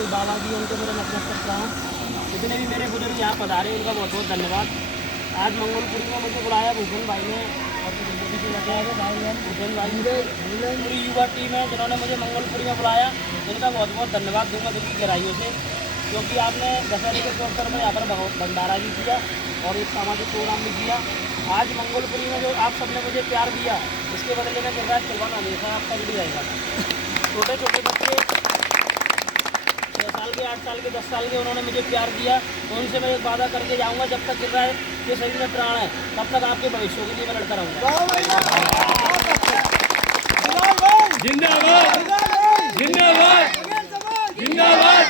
कोई बाबा जी उनको मेरा नतमस्तक प्रणाम। जितने भी मेरे बुजुर्ग यहाँ पधारे उनका बहुत बहुत धन्यवाद। आज मंगलपुरी में मुझे बुलाया भूषण भाई ने और भूषण भाई पूरी युवा टीम है जिन्होंने मुझे मंगलपुरी में बुलाया, इनका बहुत बहुत धन्यवाद दूंगा दिल की गहराइयों से, क्योंकि आपने दशहरे के अवसर में यहाँ पर भंडारा भी किया और एक सामाजिक प्रोग्राम भी किया। आज मंगलपुरी में जो आप सबने मुझे प्यार दिया, इसके बदले में गिरिराज पहलवान हमेशा आपका जुड़ी रहेगा। छोटे छोटे बच्चे 6 साल के, 8 साल के, 10 साल के उन्होंने मुझे प्यार दिया, तो उनसे मैं एक वादा करके जाऊंगा, जब तक गिरिराज के शरीर में प्राण है तब तक आपके भविष्य के लिए मैं लड़ता रहूँगा। जिंदाबाद जिंदाबाद जिंदाबाद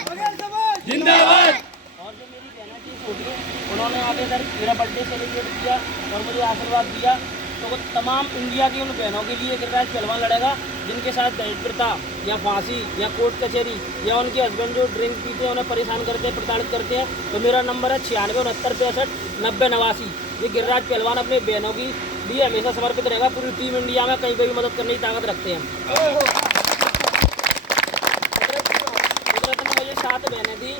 जिंदाबाद। और जो मेरी बहना थी छोटी, उन्होंने आगे इधर मेरा बर्थडे सेलिब्रेट किया और मुझे आशीर्वाद दिया, तो वो तमाम इंडिया की उन बहनों के लिए गिरिराज पहलवान लड़ेगा जिनके साथ दहेज प्रथा या फांसी या कोर्ट कचहरी या उनके हस्बैंड जो ड्रिंक पीते हैं उन्हें परेशान करते हैं, प्रताड़ित करते हैं। तो मेरा नंबर है 96 69 65 90 89। ये गिरिराज पहलवान अपने बहनों की लिए हमेशा समर्पित रहेगा। पूरी टीम इंडिया में कहीं पर भी मदद करने की ताकत रखते हैं। कुदरत ने मुझे 7 बहनें दी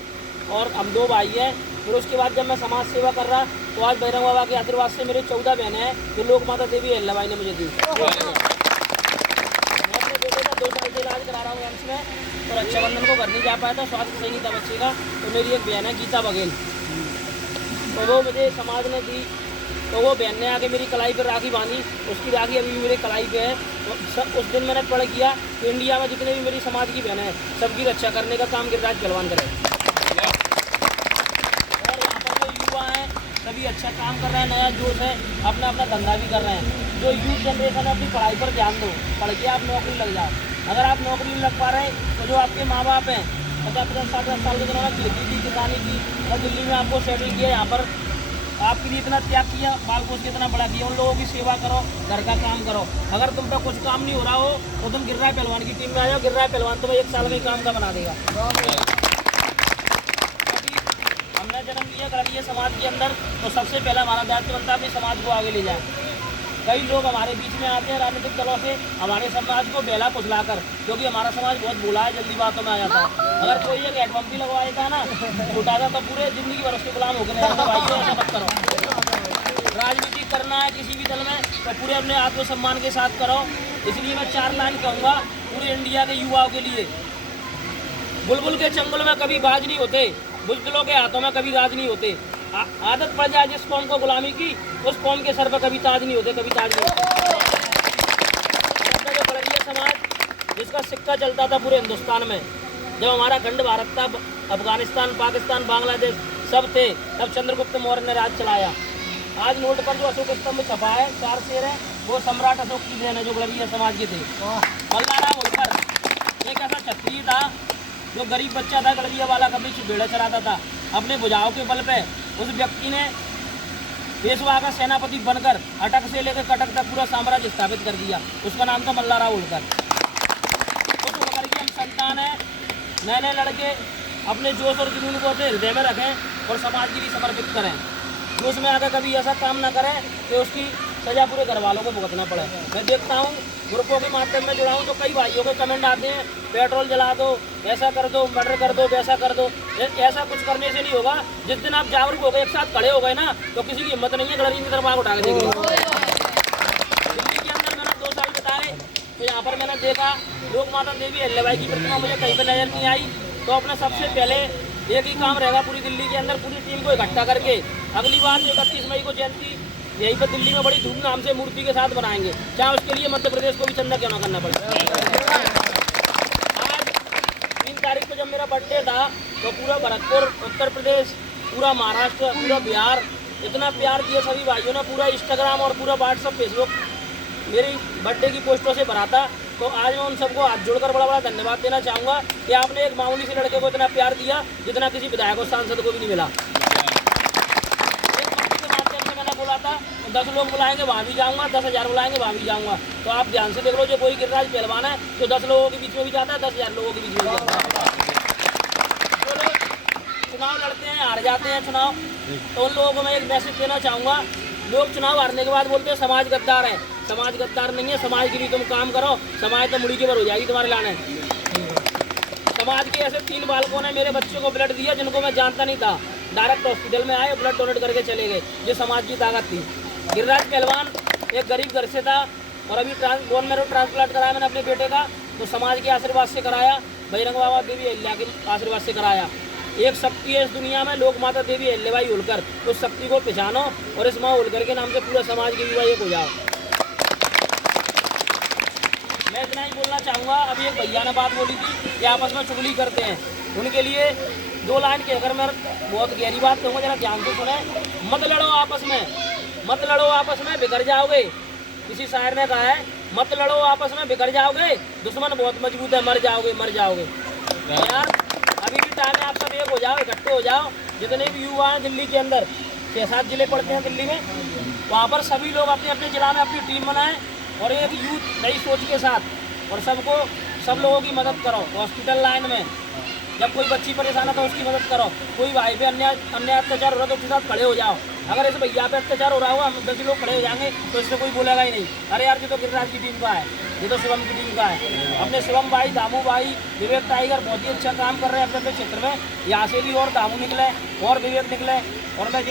और हम 2 भाई हैं। फिर उसके बाद जब मैं समाज सेवा कर रहा, तो आज भैरव बाबा के आशीर्वाद से मेरे 14 बहनें हैं जो लोक माता देवी अल्लाबाई ने मुझे दी। मैं अपने बेटे का 2 साल से इलाज करा रहा हूँ एम्स में, तो रक्षाबंधन को घर नहीं जा पाया था, स्वास्थ्य सही नहीं था बच्चे का। तो मेरी एक बहन है गीता बघेल, तो वो मुझे समाज ने दी, तो वो बहन ने आके मेरी कलाई पर राखी बांधी। उसकी राखी अभी भी मेरे कलाई पे है। तो उस दिन मैंने पढ़ किया कि इंडिया में जितने भी मेरी समाज की बहनें हैं सबकी रक्षा करने का काम गिरिराज पहलवान करे। और यहाँ पर जो युवा हैं सभी अच्छा काम कर रहे हैं, नया जोश है, अपना अपना धंधा भी कर रहे हैं। जो यूथ जनरेशन है अपनी पढ़ाई पर ध्यान दो, पढ़ के आप नौकरी लग जाओ। अगर आप नौकरी नहीं लग पा रहे तो जो आपके माँ बाप हैं 50-50 60 साल के जिन्होंने खेती की, किसानी की और दिल्ली में आपको सेटल किया, यहाँ पर आपके लिए इतना त्याग किया, बाल पोस के इतना बड़ा किया, उन लोगों की सेवा करो, घर का काम करो। अगर तुम पर कुछ काम नहीं हो रहा हो तो तुम गिरिराज पहलवान की टीम में आ जाओ। गिरिराज पहलवान तुम्हें 1 साल में काम का बना देगा। हमने जन्म लिया गरीब समाज के अंदर, तो सबसे पहला हमारा दायित्व बनता है अपने समाज को आगे ले जाए। कई लोग हमारे बीच में आते हैं राजनीतिक दलों से हमारे समाज को बेला फुसलाकर, क्योंकि हमारा समाज बहुत भोला है, जल्दी बातों में आ जाता है। अगर कोई एक हेडपम्प भी लगवा देता है ना, छुटा था तो पूरे जिंदगी भर उसके गुलाम होकर रहेगा। भाई ऐसा मत करो। राजनीति करना है किसी भी दल में तो पूरे अपने आत्मसम्मान के साथ करो। इसलिए मैं 4 लाइन कहूँगा पूरे इंडिया के युवाओं के लिए। बुलबुल के चंगुल में कभी बाज नहीं होते, बुजदिलों के हाथों में कभी राज नहीं होते। आदत पड़ जाए जिस कौम को गुलामी की, उस कौम के सर पर कभी ताज नहीं होते, कभी ताज नहीं होते। जो बड़िया समाज जिसका सिक्का चलता था पूरे हिंदुस्तान में, जब हमारा खंड भारत था, अफगानिस्तान, पाकिस्तान, बांग्लादेश सब थे, तब चंद्रगुप्त मौर्य ने राज चलाया। आज नोट पर जो अशोक स्तंभ छपा है 4 शेर है, वो सम्राट अशोक की देन है जो गरीब समाज के थे। मल्लाराम होलकर एक ऐसा क्षत्रिय था जो गरीब बच्चा था, गड़रिया वाला कभी बेड़ा चलाता था। अपने भुजाओं के बल पे उस व्यक्ति ने पेशवा का सेनापति बनकर अटक से लेकर कटक तक पूरा साम्राज्य स्थापित कर दिया। उसका नाम था मल्लाराव होलकर। उस होलकर की हम संतान है। नए नए लड़के अपने जोश और जुनून को अपने हृदय में रखें और समाज के लिए समर्पित करें। जोश में आकर कभी ऐसा काम ना करें कि उसकी सजा पूरे घर वालों को भुगतना पड़े। मैं देखता हूँ ग्रुपों के माध्यम में जुड़ा हूँ तो कई भाइयों के कमेंट आते हैं, पेट्रोल जला दो, ऐसा कर दो, मर्डर कर दो, वैसा कर दो। ऐसा कुछ करने से नहीं होगा। जिस दिन आप जागरूक हो गए, एक साथ खड़े हो गए ना, तो किसी की हिम्मत नहीं है गलती की तरफ आग उठा के देंगे। दिल्ली के अंदर मैंने 2 साल बिताए, तो यहाँ पर मैंने देखा लोक माता देवी अल्लाबाई की प्रतिमा मुझे कहीं पर नजर नहीं आई। तो अपना सबसे पहले एक ही काम रहेगा पूरी दिल्ली के अंदर पूरी टीम को इकट्ठा करके अगली बार 31 मई को जयंती यहीं पर दिल्ली में बड़ी धूमधाम से मूर्ति के साथ बनाएंगे, चाहे उसके लिए मध्य प्रदेश को भी चंदा क्यों ना करना पड़े। आज 3 तारीख को जब मेरा बर्थडे था तो पूरा भरतपुर, उत्तर प्रदेश, पूरा महाराष्ट्र, पूरा बिहार इतना प्यार दिया सभी भाइयों ने। पूरा इंस्टाग्राम और पूरा व्हाट्सअप, फेसबुक मेरी बर्थडे की पोस्टों से भरा था। तो आज मैं उन सबको हाथ जोड़कर बड़ा बड़ा धन्यवाद देना चाहूँगा कि आपने एक मामूली से लड़के को इतना प्यार दिया जितना किसी विधायक और सांसद को भी नहीं मिला। बोला था 10 लोग बुलाएंगे वहाँ भी जाऊँगा, 10,000 बुलाएंगे वहाँ भी जाऊँगा। तो आप ध्यान से देख लो, जो कोई गिरिराज पहलवान है जो 10 लोगों के बीच में भी जाता है, 10,000 लोगों के बीच में भी जाता है। जो लोग चुनाव लड़ते हैं, हार जाते हैं चुनाव, तो उन लोगों को मैं एक मैसेज देना चाहूँगा। लोग चुनाव हारने के बाद बोलते हैं समाज गद्दार है। समाज गद्दार नहीं है, समाज के लिए तुम काम करो, समाज तो मुड़ी के भर हो जाएगी तुम्हारे लाने। समाज के ऐसे 3 बालकों ने मेरे बच्चे को ब्लड दिया जिनको मैं जानता नहीं था। डायरेक्ट हॉस्पिटल में आए, ब्लड डोनेट करके चले गए। ये समाज की ताकत थी। गिरिराज पहलवान एक गरीब घर से था और अभी बोन मैरो ट्रांसप्लांट कराया मैंने अपने बेटे का, तो समाज के आशीर्वाद से कराया, बजरंग बाबा देवी अहिल्या के आशीर्वाद से कराया। एक शक्ति है इस दुनिया में, लोक माता देवी अहिल्याबाई होलकर। उस शक्ति को पहचानो और इस माँ होलकर के नाम से पूरे समाज के युवा एक हो जाओ। मैं इतना ही बोलना चाहूँगा। अभी एक भैया ने बात बोली थी कि आपस में चुगली करते हैं, उनके लिए 2 लाइन के अगर मैं बहुत गहरी बात कहूँगा, जरा ध्यान से सुने। मत लड़ो आपस में, मत लड़ो आपस में, बिगड़ जाओगे। किसी शायर ने कहा है मत लड़ो आपस में, बिगड़ जाओगे, दुश्मन बहुत मजबूत है, मर जाओगे, मर जाओगे। तो यार अभी भी टाइम है, आप सब एक हो जाओ, इकट्ठे हो जाओ। जितने भी युवा हैं दिल्ली के अंदर, 6-7 जिले पड़ते हैं दिल्ली में, वहाँ पर सभी लोग अपने अपने जिला में अपनी टीम बनाएं और एक यूथ नई सोच के साथ, और सब लोगों की मदद करो। हॉस्पिटल लाइन में जब कोई बच्ची परेशान है तो उसकी मदद करो। कोई भाई पे अन्याय अत्याचार हो रहा है तो उसके साथ खड़े हो जाओ। अगर इस भैया पे अत्याचार हो रहा होगा, हम 10 लोग खड़े हो जाएंगे तो इससे कोई बोलेगा ही नहीं, अरे यार ये तो गिरिराज की टीम का है, ये तो शिवम की टीम का है। अपने शिवम भाई, दामू भाई, विवेक टाइगर बहुत ही अच्छा काम कर रहे हैं अपने अपने क्षेत्र में। यहाँ से भी और दामू निकले और विवेक निकले, और मैं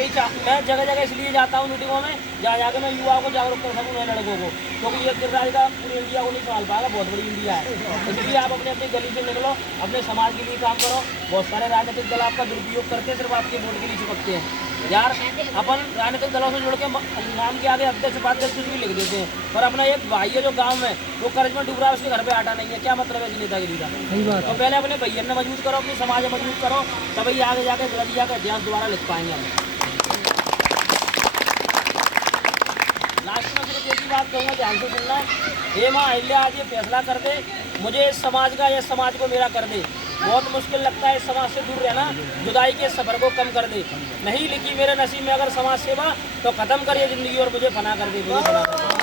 मैं जगह जगह इसलिए जाता हूँ मीटिंगों में, जहाँ जाकर मैं युवाओं को जागरूक कर सकूँ, नए लड़कों को, क्योंकि ये गिरिराज का पूरी इंडिया को नहीं संभाल पाएगा, बहुत बड़ी इंडिया है। इसलिए आप अपने अपनी गली से निकलो, अपने समाज के लिए काम करो। बहुत सारे राजनीतिक दल आपका दुरुपयोग करते हैं, सिर्फ आपके वोट के लिए चिपकते हैं। यार अपन राजनीतिक दलों से जुड़ के नाम के आगे अध्यक्ष उपाध्यक्ष कुछ भी लिख देते हैं, पर अपना एक भाई है जो गांव में वो कर्ज में डूब रहा है, उसके घर पे आटा नहीं है, क्या मतलब है नेतागिरी का? तो पहले अपने भैया ने मजबूत करो, अपनी समाज में मजबूत करो, तभी आगे जाके लड़िया का इतिहास दोबारा लिख पाएंगे हम। लास्ट में सिर्फ एक ही बात कहूँगा, ध्यान से सुनना। हे माँ अहिल्या आज ये फैसला कर दे, मुझे इस समाज का, इस समाज को मेरा कर दे। बहुत मुश्किल लगता है इस समाज से दूर रहना, जुदाई के सफ़र को कम कर दे। नहीं लिखी मेरे नसीब में अगर समाज सेवा, तो खत्म करिए जिंदगी और मुझे फना कर दे, मुझे फना कर दे।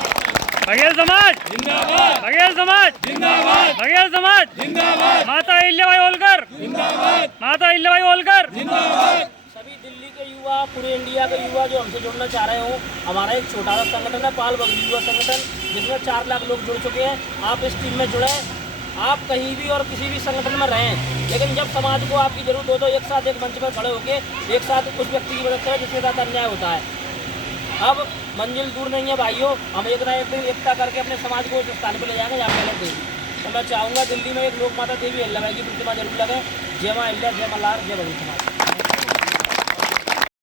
बघेल समाज जिंदाबाद, बघेल समाज जिंदाबाद, बघेल समाज जिंदाबाद, माता अहिल्याबाई होलकर जिंदाबाद, माता अहिल्याबाई होलकर जिंदाबाद। सभी दिल्ली के युवा, पूरे इंडिया के युवा जो हमसे जुड़ना चाह रहे हो, हमारा एक छोटा सा संगठन है पाल बघेल युवा संगठन, जिसमें 4 लाख लोग जुड़ चुके हैं। आप इस टीम में जुड़े, आप कहीं भी और किसी भी संगठन में रहें, लेकिन जब समाज को आपकी जरूरत हो तो एक साथ एक मंच पर खड़े होकर एक साथ उस व्यक्ति की मदद करें जिसके साथ अन्याय होता है। अब मंजिल दूर नहीं है भाइयों, हम एक ना एक दिन एकता करके अपने समाज को उस स्थान पर ले जाएंगे जहाँ पहले थे। तो मैं चाहूँगा दिल्ली में एक लोक माता देवी अहिल्याबाई की प्रतिमा जरूर लगे। जय माँ अहिल्या, जय मल्हार, जय बघेल समाज।